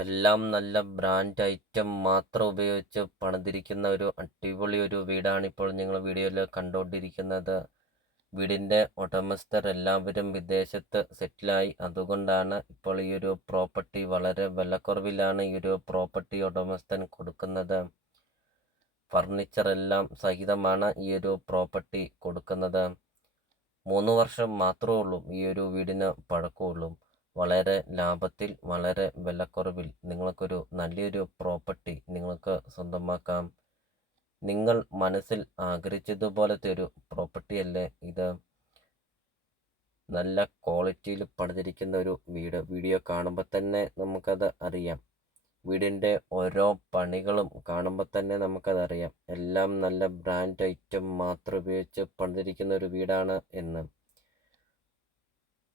എല്ലാം നല്ല brand item മാത്രം ഉപയോഗിച്ച് പണിതിരിക്കുന്ന ഒരു അടിപൊളി ഒരു വീടാണ് ഇപ്പോൾ നിങ്ങൾ വീഡിയോയിൽ കണ്ടുകൊണ്ടിരിക്കുന്നത്. വീടിൻ്റെ ഉടമസ്ഥർ എല്ലാവരും വിദേശത്ത് സെറ്റിലായി. അതുകൊണ്ടാണ് ഇപ്പോൾ ഈ ഒരു പ്രോപ്പർട്ടി വളരെ വിലക്കുറവിലാണ് ഈ ഒരു പ്രോപ്പർട്ടി ഉടമസ്ഥൻ കൊടുക്കുന്നത്. ഫർണിച്ചർ എല്ലാം സഹിതമാണ് ഈ ഒരു പ്രോപ്പർട്ടി കൊടുക്കുന്നത്. 3 വർഷം മാത്രമേ ഉള്ളൂ ഈ ഒരു വീടിന് പഴക്കമുള്ളൂ. വളരെ ലാഭത്തിൽ വളരെ വിലക്കുറവിൽ നിങ്ങൾക്കൊരു നല്ലൊരു പ്രോപ്പർട്ടി നിങ്ങൾക്ക് സ്വന്തമാക്കാം. നിങ്ങൾ മനസ്സിൽ ആഗ്രഹിച്ചതുപോലത്തെ ഒരു പ്രോപ്പർട്ടിയല്ലേ ഇത്. നല്ല ക്വാളിറ്റിയിൽ പണിതിരിക്കുന്ന ഒരു വീട്. വീഡിയോ കാണുമ്പോൾ തന്നെ നമുക്കത് അറിയാം. വീടിൻ്റെ ഓരോ പണികളും കാണുമ്പോൾ തന്നെ നമുക്കതറിയാം. എല്ലാം നല്ല ബ്രാൻഡ് ഐറ്റം മാത്രം ഉപയോഗിച്ച് പണിതിരിക്കുന്ന ഒരു വീടാണ് എന്ന്.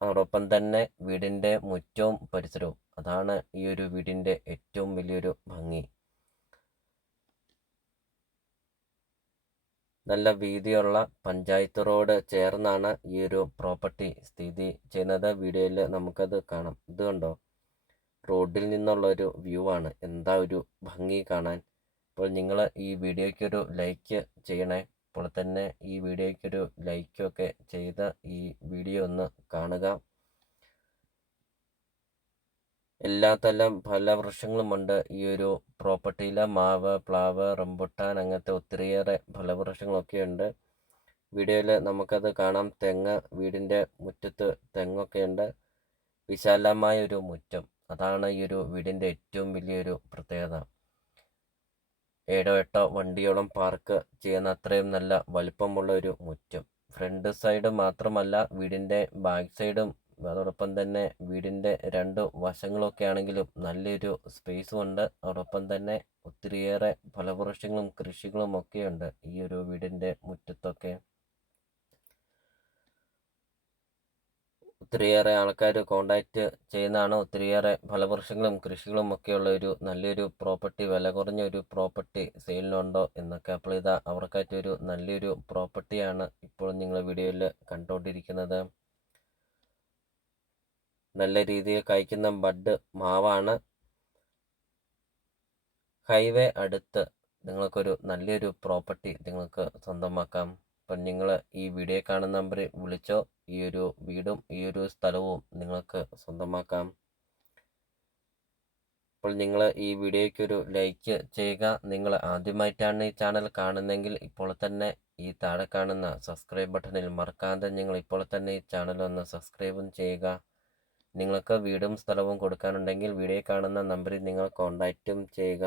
അതോടൊപ്പം തന്നെ വീടിൻ്റെ മുറ്റവും പരിസരവും, അതാണ് ഈ ഒരു വീടിൻ്റെ ഏറ്റവും വലിയൊരു ഭംഗി. നല്ല വീതിയുള്ള പഞ്ചായത്ത് റോഡ് ചേർന്നാണ് ഈ ഒരു പ്രോപ്പർട്ടി സ്ഥിതി ചെയ്യുന്നത്. വീഡിയോയിൽ നമുക്കത് കാണാം. ഇത് കണ്ടോ, റോഡിൽ നിന്നുള്ള ഒരു വ്യൂ ആണ്. എന്താ ഒരു ഭംഗി കാണാൻ. അപ്പോൾ നിങ്ങൾ ഈ വീഡിയോയ്ക്കൊരു ലൈക്ക് ചെയ്യണേ. ഇപ്പോൾ തന്നെ ഈ വീഡിയോയ്ക്കൊരു ലൈക്കൊക്കെ ചെയ്ത് ഈ വീഡിയോ ഒന്ന് കാണുക. എല്ലാത്തരം ഫലവൃക്ഷങ്ങളുമുണ്ട് ഈ ഒരു പ്രോപ്പർട്ടിയിൽ. മാവ്, പ്ലാവ്, റംബുട്ടാൻ അങ്ങനത്തെ ഒത്തിരിയേറെ ഫലവൃക്ഷങ്ങളൊക്കെയുണ്ട്. വീഡിയോയിൽ നമുക്കത് കാണാം. തെങ്ങ്, വീടിൻ്റെ മുറ്റത്ത് തെങ്ങൊക്കെയുണ്ട്. വിശാലമായ ഒരു മുറ്റം, അതാണ് ഈ ഒരു വീടിൻ്റെ ഏറ്റവും വലിയൊരു പ്രത്യേകത. 7-8 വണ്ടിയോളം പാർക്ക് ചെയ്യുന്ന അത്രയും നല്ല വലിപ്പമുള്ള ഒരു മുറ്റം. ഫ്രണ്ട് സൈഡ് മാത്രമല്ല, വീടിൻ്റെ ബാക്ക് സൈഡും അതോടൊപ്പം തന്നെ വീടിൻ്റെ 2 വശങ്ങളൊക്കെ ആണെങ്കിലും നല്ലൊരു സ്പേസും ഉണ്ട്. അതോടൊപ്പം തന്നെ ഒത്തിരിയേറെ ഫലവൃക്ഷങ്ങളും കൃഷികളും ഒക്കെയുണ്ട് ഈ ഒരു വീടിൻ്റെ മുറ്റത്തൊക്കെ. ഒത്തിരിയേറെ ആൾക്കാർ കോണ്ടാക്റ്റ് ചെയ്യുന്നതാണ്. ഒത്തിരിയേറെ ഫലവൃക്ഷങ്ങളും കൃഷികളും ഒക്കെയുള്ള ഒരു നല്ലൊരു പ്രോപ്പർട്ടി, വില കുറഞ്ഞ ഒരു പ്രോപ്പർട്ടി സെയിലിനുണ്ടോ എന്നൊക്കെ. അപ്പോൾ ഇതാ അവർക്കായിട്ട് ഒരു നല്ലൊരു പ്രോപ്പർട്ടിയാണ് ഇപ്പോൾ നിങ്ങൾ വീഡിയോയിൽ കണ്ടുകൊണ്ടിരിക്കുന്നത്. നല്ല രീതിയിൽ കായ്ക്കുന്ന ബഡ് മാവാണ്. ഹൈവേ അടുത്ത് നിങ്ങൾക്കൊരു നല്ലൊരു പ്രോപ്പർട്ടി നിങ്ങൾക്ക് സ്വന്തമാക്കാം. അപ്പം നിങ്ങൾ ഈ വീഡിയോ കാണുന്ന നമ്പറിൽ വിളിച്ചോ. ഈ ഒരു വീടും ഈ ഒരു സ്ഥലവും നിങ്ങൾക്ക് സ്വന്തമാക്കാം. അപ്പോൾ നിങ്ങൾ ഈ വീഡിയോയ്ക്കൊരു ലൈക്ക് ചെയ്യുക. നിങ്ങൾ ആദ്യമായിട്ടാണ് ഈ ചാനൽ കാണുന്നതെങ്കിൽ ഇപ്പോൾ തന്നെ ഈ താഴെ കാണുന്ന സബ്സ്ക്രൈബ് ബട്ടണിൽ മറക്കാതെ നിങ്ങൾ ഇപ്പോൾ തന്നെ ഈ ചാനൽ ഒന്ന് സബ്സ്ക്രൈബും ചെയ്യുക. നിങ്ങൾക്ക് വീടും സ്ഥലവും കൊടുക്കാനുണ്ടെങ്കിൽ വീഡിയോ കാണുന്ന നമ്പറിൽ നിങ്ങൾ കോൺടാക്റ്റും ചെയ്യുക.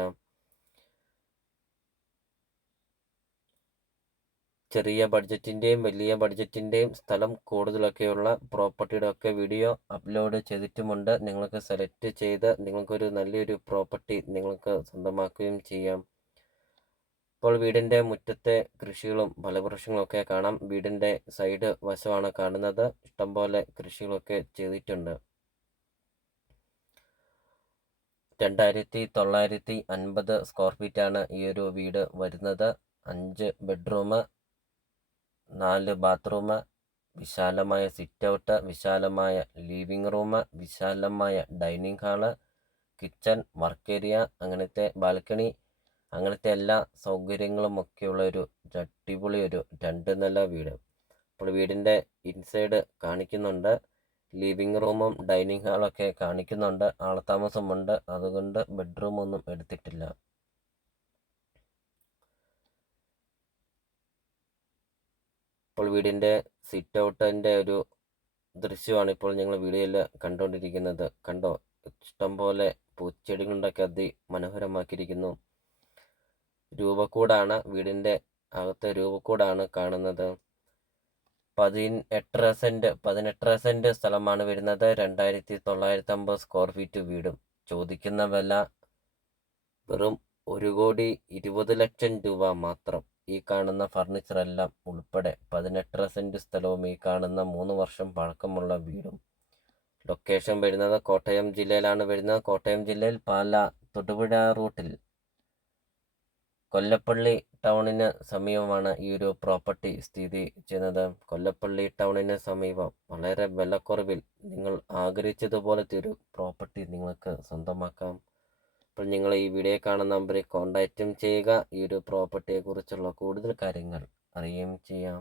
ചെറിയ ബഡ്ജറ്റിൻ്റെയും വലിയ ബഡ്ജറ്റിൻ്റെയും സ്ഥലം കൂടുതലൊക്കെയുള്ള പ്രോപ്പർട്ടിയുടെ ഒക്കെ വീഡിയോ അപ്ലോഡ് ചെയ്തിട്ടുമുണ്ട്. നിങ്ങൾക്ക് സെലക്ട് ചെയ്ത് നിങ്ങൾക്കൊരു നല്ലൊരു പ്രോപ്പർട്ടി നിങ്ങൾക്ക് സ്വന്തമാക്കുകയും ചെയ്യാം. ഇപ്പോൾ വീടിൻ്റെ മുറ്റത്തെ കൃഷികളും ഫലവൃക്ഷങ്ങളൊക്കെ കാണാം. വീടിൻ്റെ സൈഡ് വശമാണ് കാണുന്നത്. ഇഷ്ടംപോലെ കൃഷികളൊക്കെ ചെയ്തിട്ടുണ്ട്. 2950 സ്ക്വയർ ഫീറ്റാണ് ഈ ഒരു വീട് വരുന്നത്. 5 ബെഡ്റൂം, 4 ബാത്റൂം, വിശാലമായ സിറ്റ് ഔട്ട്, വിശാലമായ ലിവിംഗ് റൂം, വിശാലമായ dining hall, kitchen, work area, അങ്ങനത്തെ ബാൽക്കണി, അങ്ങനത്തെ എല്ലാ സൗകര്യങ്ങളും ഒക്കെയുള്ള ഒരു അടിപൊളി ഒരു 2 നില വീട്. അപ്പോൾ വീടിൻ്റെ ഇൻസൈഡ് കാണിക്കുന്നുണ്ട്. ലിവിംഗ് റൂമും ഡൈനിങ് ഹാളൊക്കെ കാണിക്കുന്നുണ്ട്. ആൾതാമസമുണ്ട്, അതുകൊണ്ട് ബെഡ്റൂം ഒന്നും എടുത്തിട്ടില്ല. ഇപ്പോൾ വീടിൻ്റെ സിറ്റ് ഔട്ടിൻ്റെ ഒരു ദൃശ്യമാണ് ഇപ്പോൾ നിങ്ങൾ വീഡിയോയിൽ കണ്ടുകൊണ്ടിരിക്കുന്നത്. കണ്ടോ, ഇഷ്ടംപോലെ പൂച്ചെടികളുണ്ടൊക്കെ അതിമനോഹരമാക്കിയിരിക്കുന്നു. രൂപക്കൂടാണ്, വീടിൻ്റെ അകത്തെ രൂപക്കൂടാണ് കാണുന്നത്. 18 സെന്റ് സ്ഥലമാണ് വരുന്നത്. 2950 സ്ക്വയർ ഫീറ്റ് വീടും. ചോദിക്കുന്ന വില വെറും 1,20,00,000 രൂപ മാത്രം. ഈ കാണുന്ന ഫർണിച്ചർ എല്ലാം ഉൾപ്പെടെ 18 സെന്റ് സ്ഥലവും ഈ കാണുന്ന 3 വർഷം പഴക്കമുള്ള വീടും. ലൊക്കേഷൻ വരുന്നത് കോട്ടയം ജില്ലയിലാണ് വരുന്നത്. കോട്ടയം ജില്ലയിൽ പാലാ തൊടുപുഴ റൂട്ടിൽ കൊല്ലപ്പള്ളി ടൗണിന് സമീപമാണ് ഈ ഒരു പ്രോപ്പർട്ടി സ്ഥിതി ചെയ്യുന്നത്. കൊല്ലപ്പള്ളി ടൗണിന് സമീപം വളരെ വിലക്കുറവിൽ നിങ്ങൾ ആഗ്രഹിച്ചതുപോലത്തെ ഒരു പ്രോപ്പർട്ടി നിങ്ങൾക്ക് സ്വന്തമാക്കാം. അപ്പോൾ നിങ്ങൾ ഈ വീഡിയോ കാണുന്ന നമ്പറിൽ കോൺടാക്റ്റും ചെയ്യുക. ഈ ഒരു പ്രോപ്പർട്ടിയെക്കുറിച്ചുള്ള കൂടുതൽ കാര്യങ്ങൾ അറിയുകയും ചെയ്യാം.